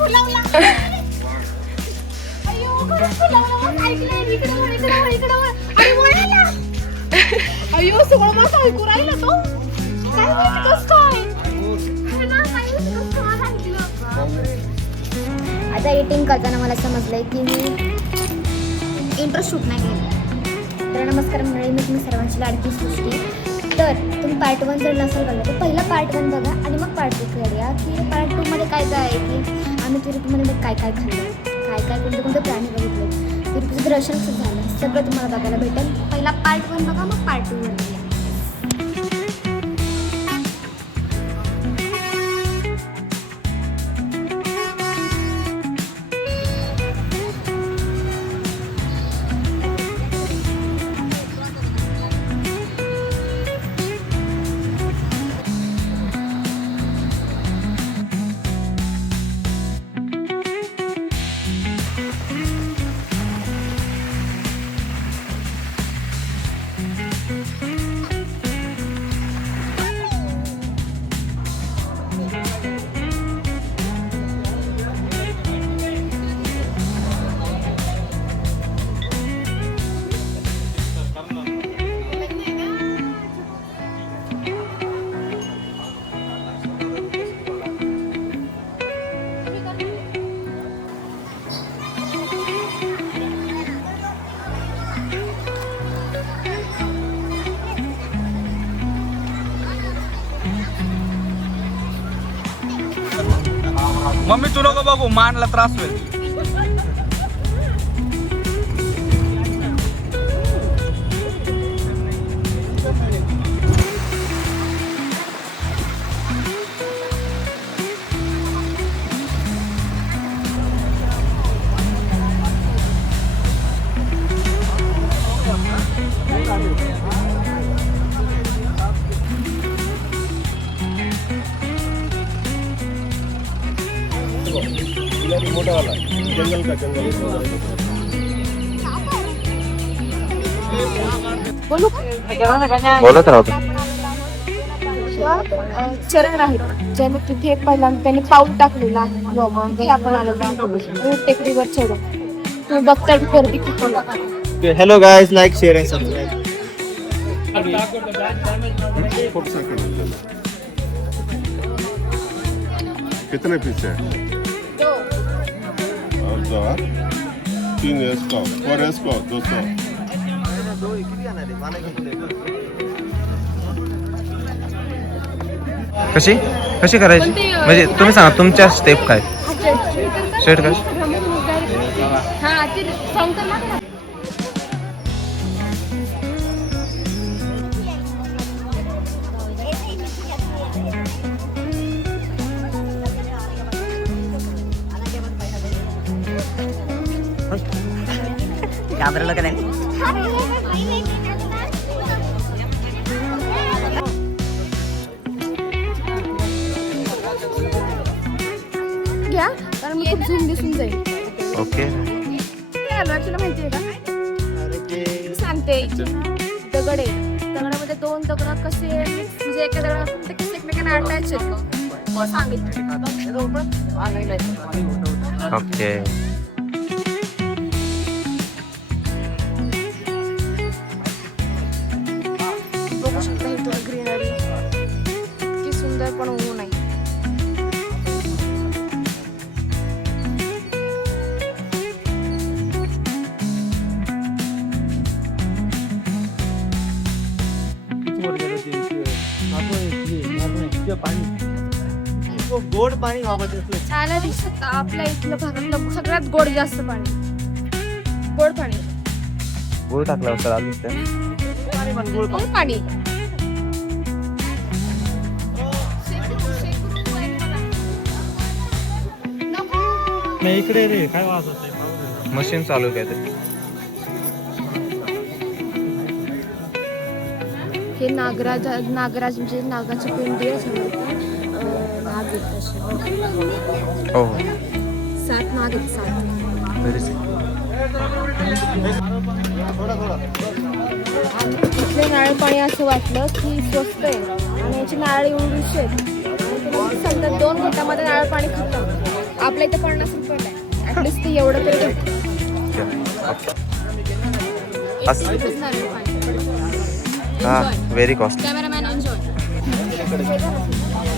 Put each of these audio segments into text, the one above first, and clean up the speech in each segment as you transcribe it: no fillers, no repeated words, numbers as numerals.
अयो सगळं मला ऐकू राहिला तो आता एडिटिंग करताना मला समजलंय की मी इंट्रो शूट नाही केलं. तर नमस्कार मंडळी, मी तुम्ही सर्वांची लाडकी सृष्टी. तर तुम्ही पार्ट 1 जर नसेल बघला तर पहिला पार्ट 1 बघा आणि मग पार्ट 2 करूया की पार्ट 2 मध्ये काय काय आहे की आम्ही तिरुपतीमध्ये काय काय खाल्लं, काय काय कोणते कोणते प्राणी बघितले, तिरुपतीचं दर्शन सुद्धा झालं, सगळं तुम्हाला बघायला भेटेल. पहिला पार्ट 1 बघा, मग पार्ट 2 वर या. मम्मी तू नको बघू, मानला त्रास होईल. मोठा वाला जंगल का जंगल बोलत राहतो. चरण आहेत ज्याने तिथे पहिल्यांदा त्यांनी पाऊल टाकलेलं आहे. आपण आलो टेकडीवर चढू. तुम्ही बघता गर्दी किती. Hello guys, like share end subscribe. कितने पीस है? और 3 इसको 4 इसको 200. कशी कशी करायची म्हणजे तुम्ही सांगा तुमच्या स्टेप काय. स्ट्रेट काय घाबरलो का नाही. घ्या कारण मी खूप झूम दिसून जाईल. ओके. तुला माहितीये का सांगते. दगड आहे, दगडामध्ये 2 दगड कसे म्हणजे एका दगडापासून ते कसे एकमेकांना अटॅच आहेत सांगितलं. ओके. बघू शकता हे थोडं ग्रीनरी किती सुंदर पण ऊन आहे. गोड पाणी वापरत असले. छान दिसत. आपल्या इथलं भागातलं सगळ्यात गोड जास्त पाणी, गोड पाणी. गुळ टाकला होता आधी गोड पाणी. मी इकडे रे, काय वाजत आहे? मशीन चालू काय तरी. हे नागराज म्हणजे नागाची पिंडी आहे समोर. नाग आहेत तसे. हो 7 नाग आहेत 7. इथले नारळ पाणी असं वाटलं की स्वस्त आहे आणि याची नारळ एवढीशी आहेत आणि तुम्हाला सांगतात 2 घंट्यामध्ये नारळ पाणी खतम. आपल्या इथे 50 रुपयाला आहे. ऍटलीस्ट ते एवढं तरी भेटतं. असं- 80 रुपीज नारळ पाणी. हा व्हेरी कॉस्ट. Cameraman enjoy.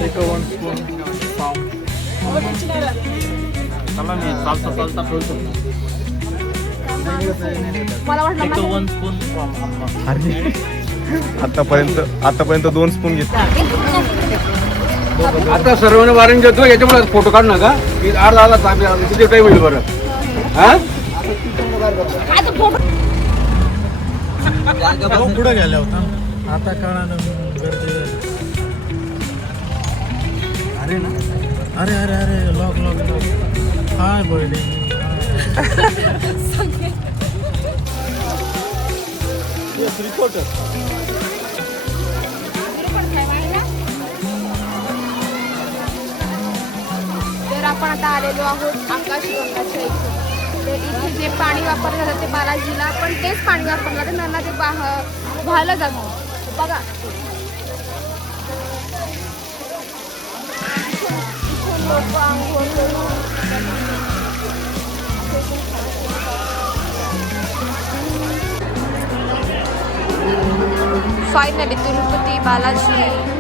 एक 1 स्पून पाव. चला मी चालता चालता ठेवतो. मला वाटलं एक माझं- 1 स्पून फ्रॉम अम्मा. अरे आतापर्यंत 2 स्पून घेतले. आता सर्वांना वॉरंटी देतो याच्यामुळे फोटो काढू नका की अर्धा तास किती टाईम होईल बरं हा पुढे गेल्या होता आता कळालं गर्दी झाली. अरे ना अरे अरे अरे लॉक लॉक लॉक हाय बर्थडे. तर आपण आता आलेलो आहोत आकाशगंगाच्या इथे. तर इथे जे पाणी वापरलं जाते बालाजीला, पण तेच पाणी वापरलं जाते त्यांना ते वाहिलं जातं. बघा इथून लोक आंघोळ करून फायनली तिरुपती बालाजी.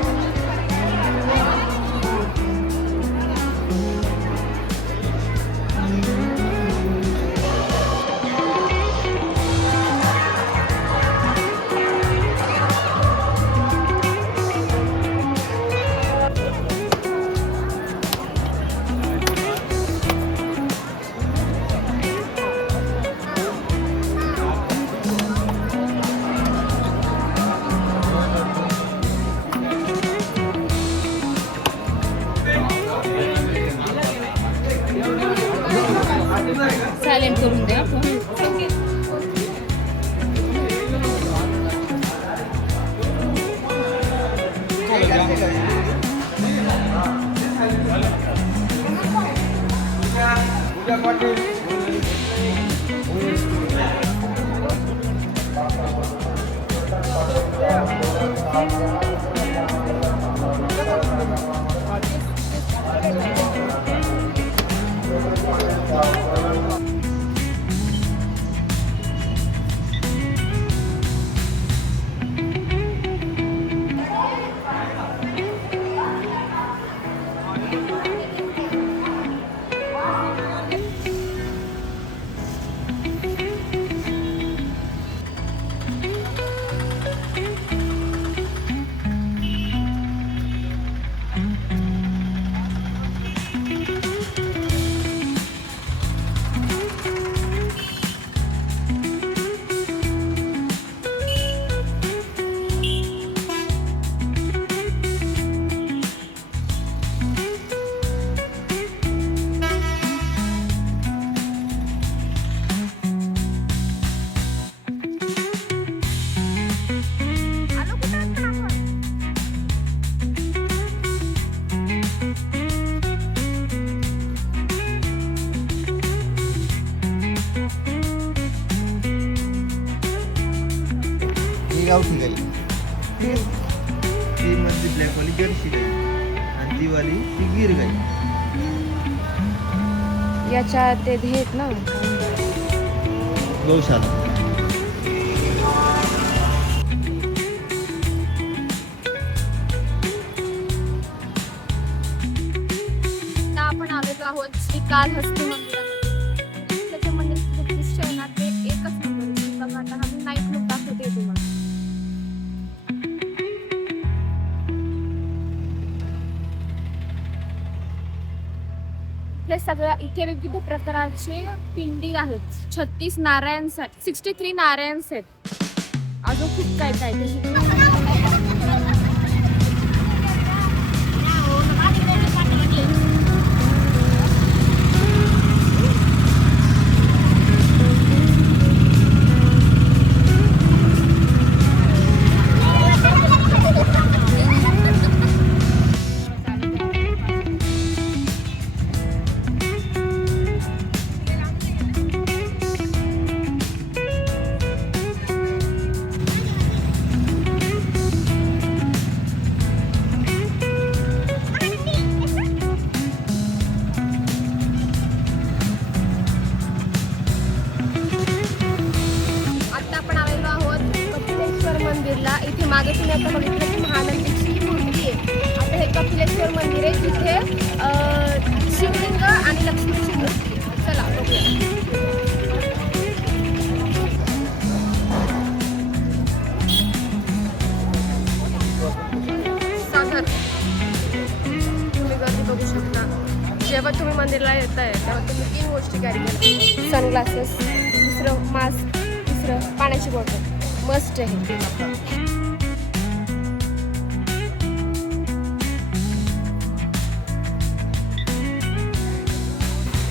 सायलेंट करून द्या फोन. गावठी गाई ती मधली ब्लॅकवाली जर्सी गाई आणि ती वाली ती गिर गाई. याच्या ते आहेत ना गौशाला. आता आपण आलेलो आहोत श्रीकाळहस्ती मंदिरामध्ये. त्याचे मंदिर दृश्य आहे ना ते एकच नंबर आहे. बघा आता आम्ही नाईट लुक दाखवते तुम्हाला. हे सगळ्या इथे विविध प्रकारचे पिंडी आहेत. 36 नारायण आहेत, 63 नारायण आहेत. अजून खूप काय काय मागे तुम्ही आता बघितलं की महानंदीची मूर्ती आहे. आता हे कपिलेश्वर मंदिर आहे जिथे शिवलिंग आणि लक्ष्मीची मूर्ती आहे. चला बघूया. सागर तुम्ही गर्दी बघू शकता. जेव्हा तुम्ही मंदिराला येताय तेव्हा तुम्ही 3 गोष्टी कॅरी करा. सनग्लासेस, दुसरं मास्क, तिसरं पाण्याची बॉटल मस्ट आहे.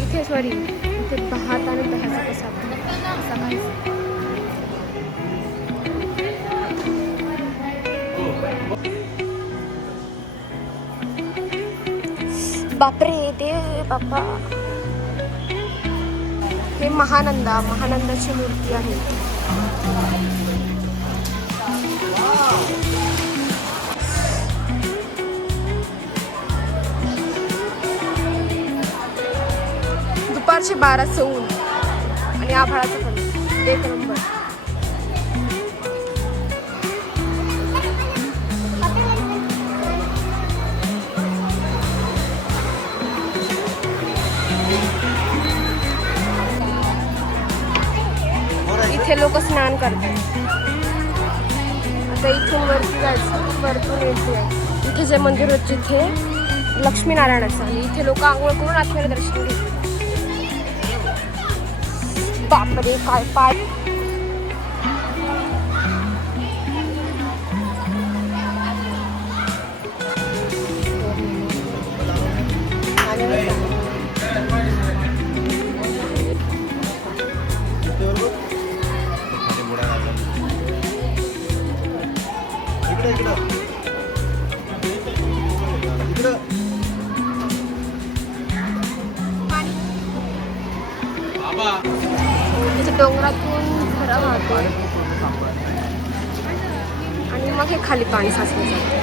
इथे सॉरी इथे भात आणि दह्याचा कसा सकाळी बापरे ते बाप्पा. हे महानंदाची मूर्ती आहे. दुपारचे 12 ऊन आणि आभाळाचं पण 1 नंबर. इथे लोक स्नान करतात. आता इथून वरती जायचं, वरतून येते इथे जे मंदिर होतं जिथे लक्ष्मीनारायणाचं आणि इथे लोक आंघोळ करून आत्म्याला दर्शन घेतात. बापरे काय पाय. इथे डोंगरातून झरा वाहतो आणि मग हे खाली पाणी साचलं जातं.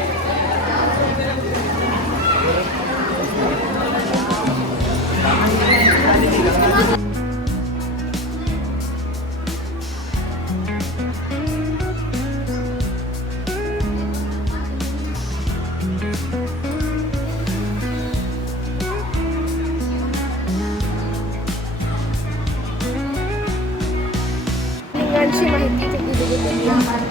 लिंगांची माहिती इथे दिली गेलेली आहे.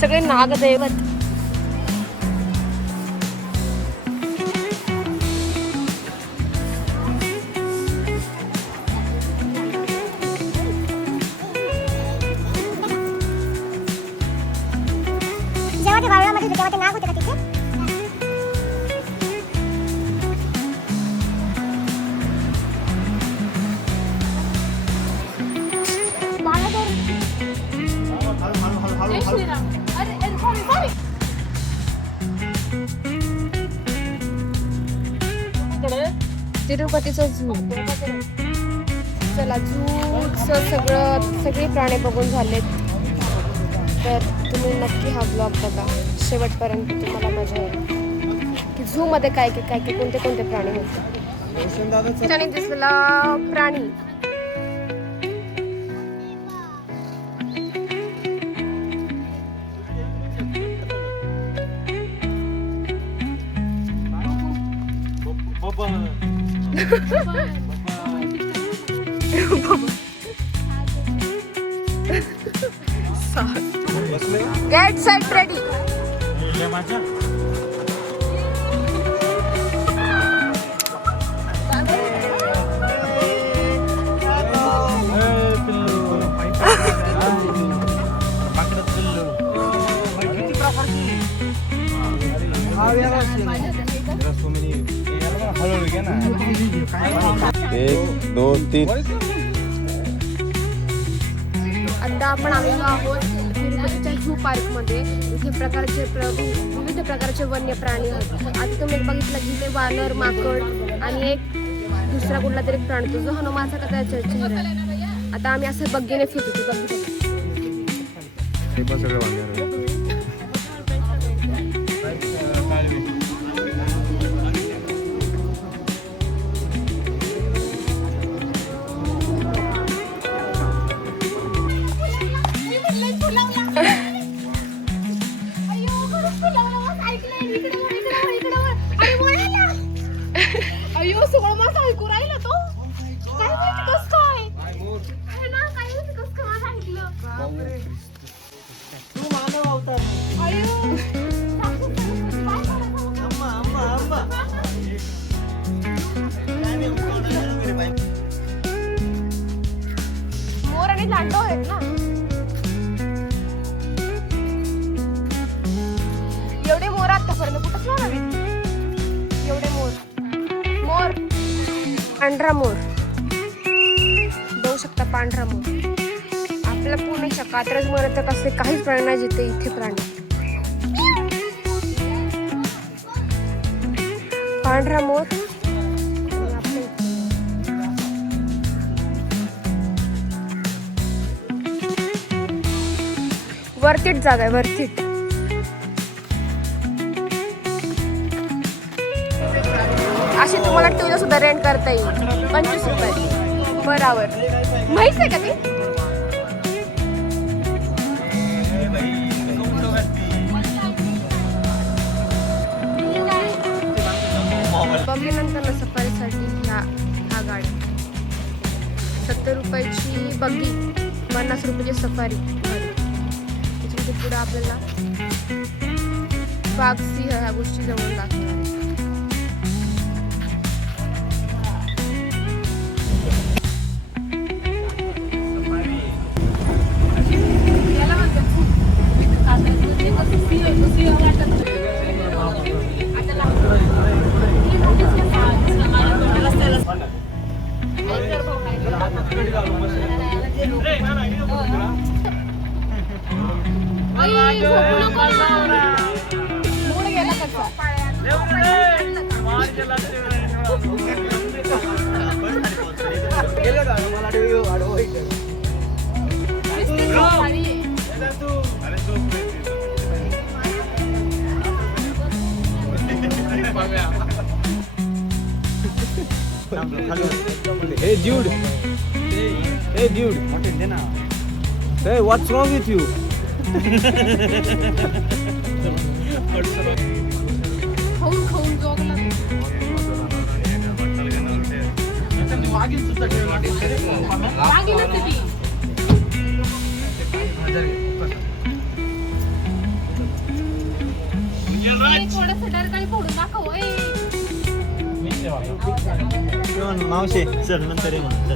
सगळे नागदैवत. जेव्हा ते वारुळामध्ये होते तेव्हा ते नाग होते का तिथे? तिरुपतीचं झू. चला झूचं सगळे प्राणी बघून झालेत. तर तुम्ही नक्की हा ब्लॉग बघा शेवटपर्यंत. तुम्हाला मजा येईल की झूमध्ये काय कोणते प्राणी होते. त्याने दिसलेला प्राणी गेट सेट रेडी. एक दोन तीन. आता आपण आलेलो आहोत तिरुपतीच्या झू पार्कमध्ये. इथे विविध प्रकारचे वन्य प्राणी आहेत. आता तुम्ही बघितलं की ते वानर, माकड आणि एक दुसरा कुठला तरी प्राणी तो जो हनुमानचा का त्याच्या चेहरा आहे. आता आम्ही असं बघीने फिरतो. सगळं मला ऐकू राहिला तो काय माहिती कसं काय आहे ना काय माहिती कसं काय मला ऐकलं तू मानव अवतार अयो मोर आणि लांडो आहेत ना एवढे मोर आतापर्यंत कुठंच नाही हवे एवढे मोर मोर पांढरा मोर बघू शकता पांढरा मोर आपल्या पुण्याच्या कात्रज मध्ये तर कसे काहीच प्राणी नाही जिथे इथे प्राणी पांढरा मोर वरतीट जागा आहे वरतीट अशी तुम्हाला टू सुद्धा रेंट करता येईल 25 रुपये पर आवर माहित आहे का ते बघल्यानंतर ना सफारीसाठी ह्या गाड्या 70 रुपयाची बग्गी 50 रुपयाची सफारी त्याच्यामध्ये पुढे आपल्याला बाग सिंह ह्या गोष्टी जवळ दाखवणार Hey dude. Hey dude. Hey, what's wrong with you? खाऊन खाऊन जोगला वागीनच ती थोडंसं डरकाळी फोडून दाखव मावशे चल नंतर ये म्हणा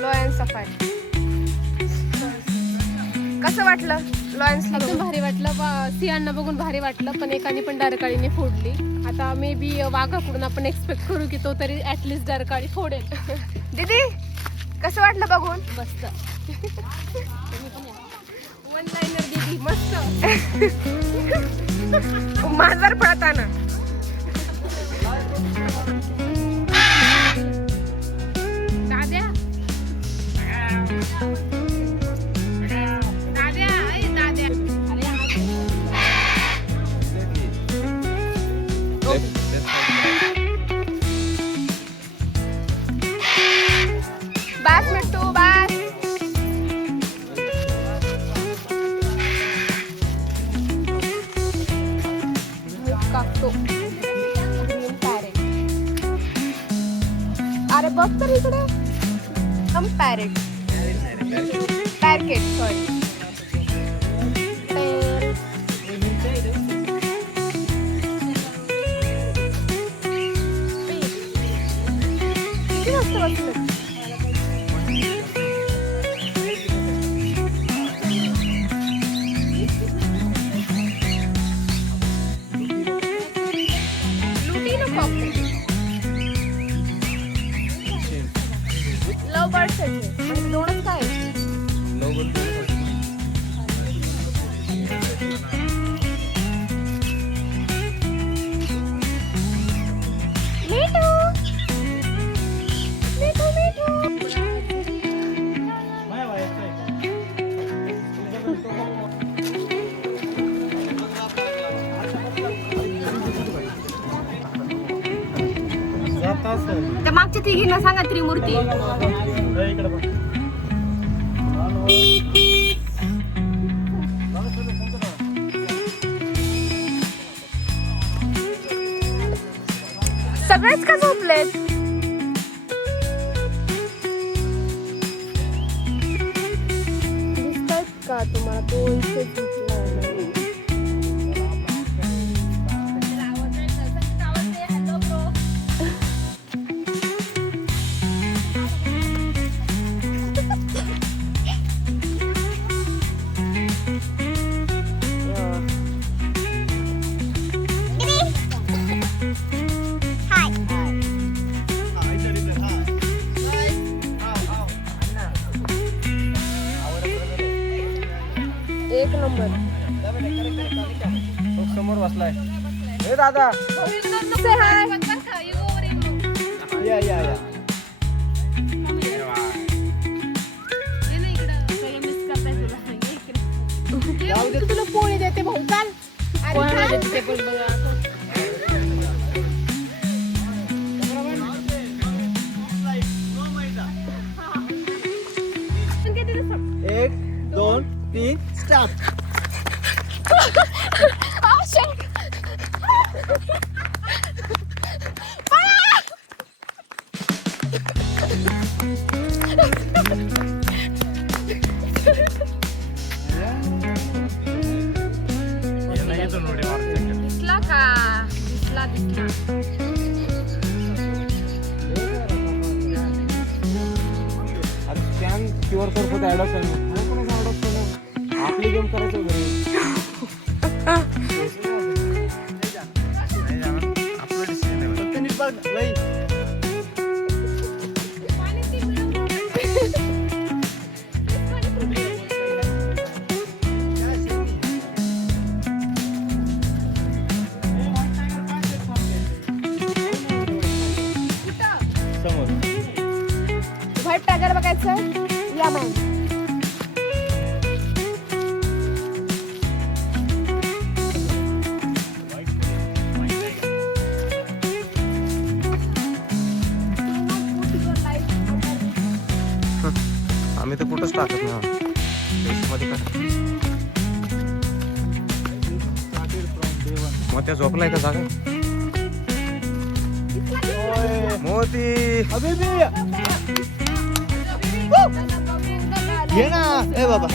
लॉयन सफारी कसं वाटलं लॉयन्सला एकदम भारी वाटलं सिंहांना बघून भारी वाटलं पण एकाने पण डरकाळीने फोडली आता मे बी वाघाकडून आपण एक्सपेक्ट करू की तो तरी ऍटलिस्ट डरकाळी फोडेल दीदी कसं वाटलं बघून मस्त वन लाईनर दीदी मस्त माझर पळताना दाद्या दाद्या ऐ दाद्या बास मिट्टू बास कापतो ग्रीन पॅरेट अरे बघ तर इकडे पॅरेट पॅरकेट सॉरी किती मस्त बसलं लव बर्ड्स आहेत दोनच काय त्या मागच्या तिघींना सांगा त्रिमूर्ती सगळेच का झोपलेत? दिसतात का तुम्हाला दोनशे एक नंबर. समोर बसलाय. हे दादा या या या. तुला पोळी देते भाऊ चाल. एक दोन तीन स्टार्ट. दिसला का? दिसला दिसला. अरे स्कॅन क्यूआर कोड मध्ये ऍड आपली गेम करायचं वगैरे. व्हाईट टायगर बघायचं या मॅम. आम्ही तर कुठंच टाकत नाही मध्ये काय. मग त्या झोपलाय का जागा मोती. ये ना ए बाबा.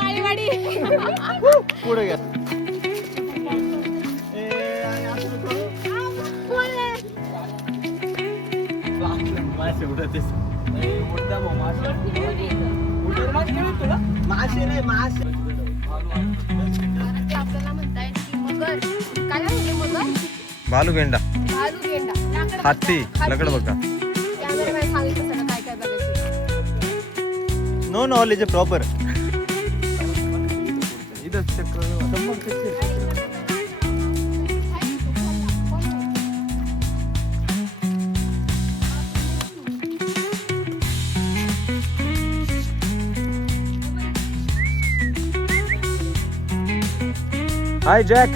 काळीवाडी. पुढे घ्या. मासे नाही मासे. आपल्याला म्हणताय की मगर काय म्हणते मगर? भालूगेंडा, भालू गेंडा, हत्ती, लगड बघा. कॅमेरामॅन सांगितलं सगळं काय काय बघायचं. नो नॉलेज आहे proper. High jack.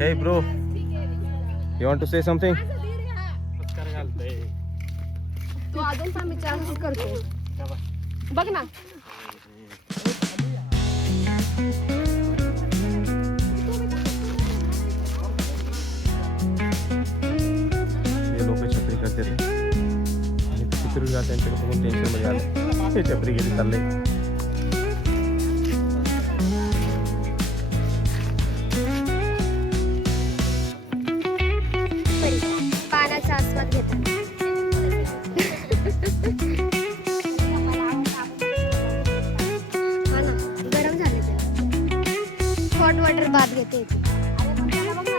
Hey bro, you want to say something? तू अजून पण विचार करतो बघ ना. हे लोक छत्री करते आणि चित्र त्यांच्याकडे बघून टेन्शन मध्ये आलं. हे छत्री गेली चालले. पाण्याचा आस्वाद घेतात. हा ना, गरम झाले ते. हॉट वॉटर बाथ घेते. अरे पण त्याला बघ ना,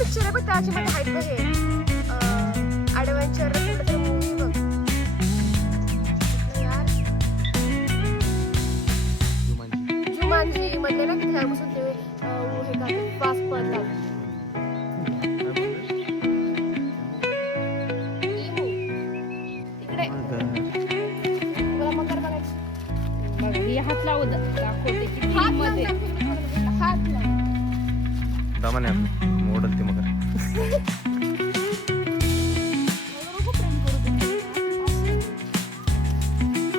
पिक्चर आहे पण त्याची मध्ये आहेत बघ हे ॲडव्हेंचर कुठलं तरी मूवी बघ यार जुमानजी मधले ना किती झाल्यापासून ते हे का फास्ट पडतात इकडे मला मकर बघायचं मग ही हात लावू दाखवते की हात मध्ये लावून हात लावून दामाने आपलं मॉडल ते मग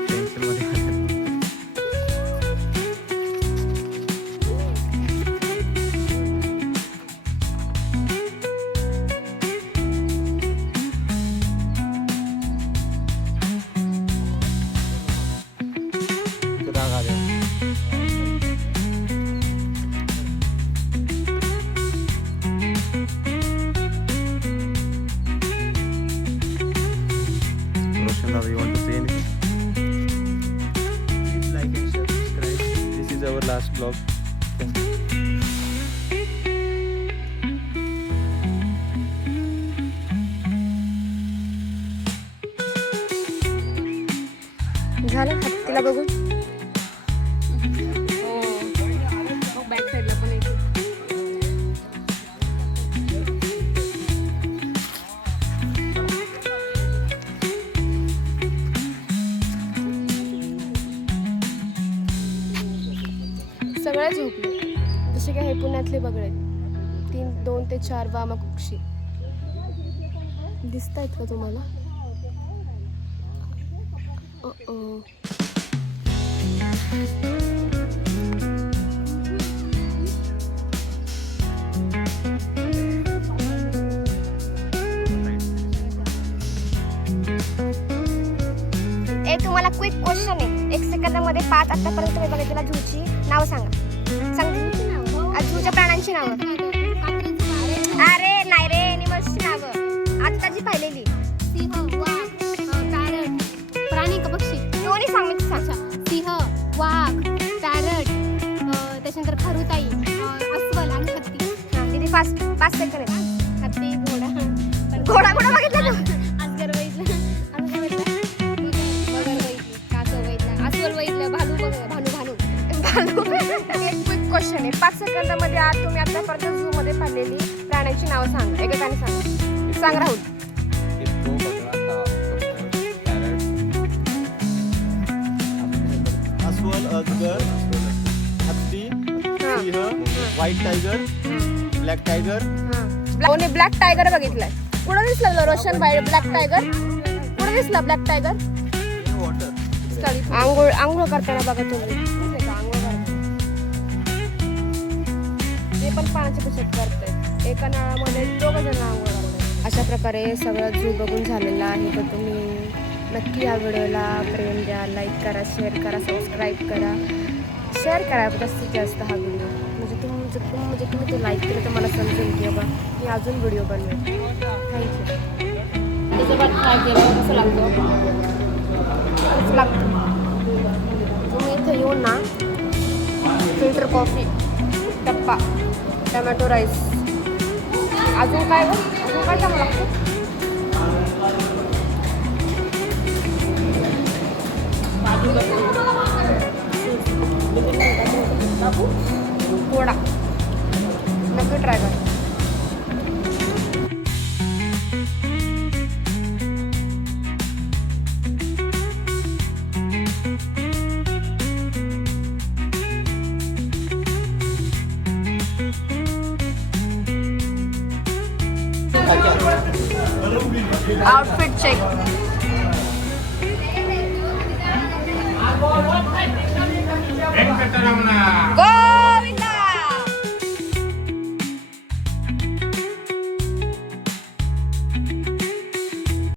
पेन्सिलमध्ये राग आले Roshan, you want to say anything? Please like and share, subscribe. This is our last vlog. Thank you. झालं हत्तीला बघून बॅक साईडला पण एक सगळे झोपले जसे काय हे पुण्यातले बगळे 2 ते 4 वामकुक्षी दिसत आहेत का तुम्हाला ए तुम्हाला क्विक क्वेश्चन आहे 1 सेकंदामध्ये 5 आतापर्यंत तुम्ही बघितलेल्या झूची नाव सांगा सांग झूच्या प्राण्यांची नावं अरे नाही रे एनिमल्सची नावं आत्ताची पाहिलेली सिंह वाघ पॅरट प्राणी का पक्षी दोन्ही सांग मी सांग सिंह वाघ पॅरट त्याच्यानंतर खरुताई अस्वल आणि हत्ती दीदी फास्ट 5 सेकंद आहेत हत्ती घोडा घोडा घोडा बघितला तू आजगर वैदला मगर वैदली कासव वैदला अस्वल वैदलं भालू भानू एक क्विक क्वेश्चन आहे 5 सेकंदामध्ये आज तुम्ही आतापर्यंत झू मध्ये पाहिलेली प्राण्यांची नावं सांगा एकेकाने सांगा सांग राहुल अस्वल, अजगर, हत्ती, सिंह, व्हाईट टायगर, ब्लॅक टायगर. कोणी ब्लॅक टायगर बघितलाय कुठं दिसलं रोशन भाई ब्लॅक टायगर कुठं दिसला ब्लॅक टायगर आंघोळ आंघोळ करताना बघा तुम्ही आंघोळ करताना ते पण पाण्याची बचत करतायत एका नळामध्ये 2 जण आंघोळ करतात अशा प्रकारे सगळं झू बघून झालेलं आहे तर तुम्ही नक्की या व्हिडिओला प्रेम द्या लाईक करा शेअर करा सबस्क्राईब करा शेअर करा जास्तीत जास्त हा व्हिडिओ म्हणजे तुम्ही ते लाईक केलं तर मला समजेल की बाबा मी अजून व्हिडिओ बनवेल थँक्यू त्याच्यावर ट्राय केलं कसं लागतं तुम्ही इथे येऊन ना फिल्टर कॉफी टप्पा टमॅटो राईस अजून काय चांगलं लागतं पोळा नक्की ट्राय करा आउटफिट चेक